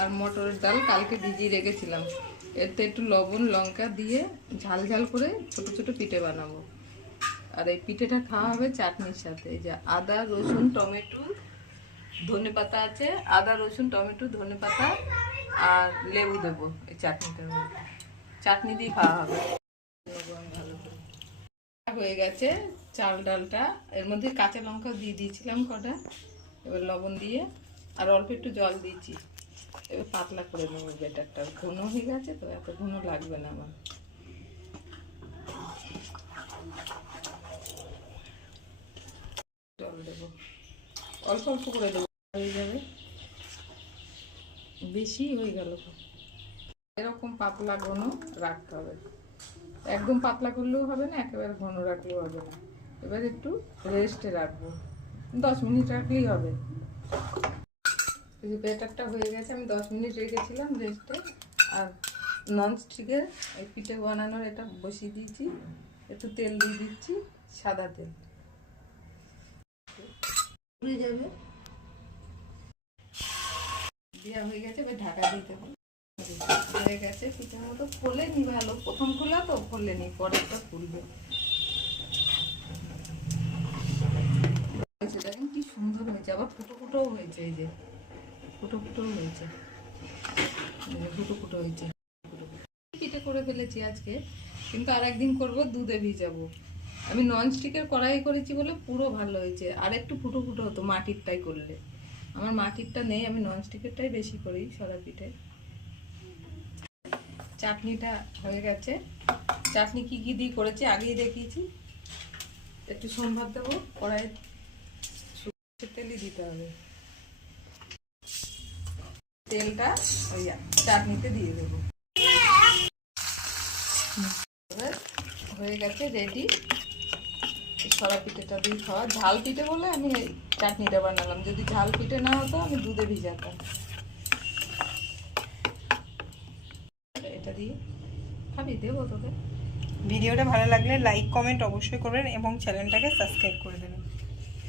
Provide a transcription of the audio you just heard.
আর মটরের ডাল কালকে ভিজিয়ে রেখেছিলাম। এতে একটু লবণ লঙ্কা দিয়ে ঝাল ঝাল করে ছোট ছোট পিঠে বানাবো। আর এই পিঠেটা খাওয়া হবে চাটনির সাথে। এই যে আদা রসুন টমেটো ধনে পাতা আছে, আদা রসুন টমেটো ধনে পাতা আর লেবু দেবো এই চাটনিটার মধ্যে। চাটনি দিয়ে খাওয়া হবে। ভালো করে হয়ে গেছে চাল ডালটা। এর মধ্যে কাঁচা লঙ্কা দিয়ে দিয়েছিলাম কটা। এবার লবণ দিয়ে আর অল্প একটু জল দিয়েছি। এবার পাতলা করে নেবো ব্যাটারটা। ঘন হয়ে গেছে তো, এত ঘন লাগবে না আমার। জল দেবো অল্প অল্প করে দেবো, হয়ে যাবে। বেশি হয়ে গেল তো। এরকম পাতলা ঘন রাখতে হবে। একদম পাতলা করলেও হবে না, একেবারে ঘন রাখলেও হবে না। এবার একটু রেস্টে রাখবো, 10 মিনিট রাখলেই হবে। এই যে ব্যাটারটা হয়ে গেছে, আমি 10 মিনিট রেখেছিলাম রেস্টে। আর ননস্টিকের এই পিঠে বানানোর এটা বসিয়ে দিয়েছি। একটু তেল দিয়ে দিচ্ছি, সাদা তেল পুড়ে যাবে। দেওয়া হয়ে গেছে, এবার ঢাকা দিতে হবে। হয়ে গেছে পিঠের মতো। ফোলেনি ভালো, প্রথম খোলা তো ফোলেনি, পরেরটা ফুলবে। দেখেন কি সুন্দর হয়েছে, আবার ফুটো ফুটোও হয়েছে। এই যে ফুটো ফুটো হয়েছে, ফুটো ফুটো হয়েছে। পিঠে করে ফেলেছি আজকে, কিন্তু আর একদিন করবো, দুধে ভিজাবো। আমি ননস্টিকের কড়াই করেছি বলে পুরো ভালো হয়েছে। আর একটু ফুটো ফুটো হতো মাটিরটাই করলে। আমার মাটিরটা নেই, আমি ননস্টিকেরটাই বেশি করি সরা পিঠে। চাটনিটা হয়ে গেছে। চাটনি কি কি দিয়ে করেছি আগেই দেখিয়েছি। একটু সম্ভার দেবো, কড়াই তেলই দিতে হবে। তেলটা ওই চাটনিতে দিয়ে দেবো। হয়ে গেছে রেডি। সরা পিঠেটা দিয়ে খাওয়া। ঝাল পিঠে বলে আমি চাটনিটা বানালাম। যদি ঝাল পিঠে না হতো আমি দুধে ভিজাতাম। এটা দিয়ে খাবি, দেবো তোকে। ভিডিওটা ভালো লাগলে লাইক কমেন্ট অবশ্যই করবেন এবং চ্যানেলটাকে সাবস্ক্রাইব করে দেবেন।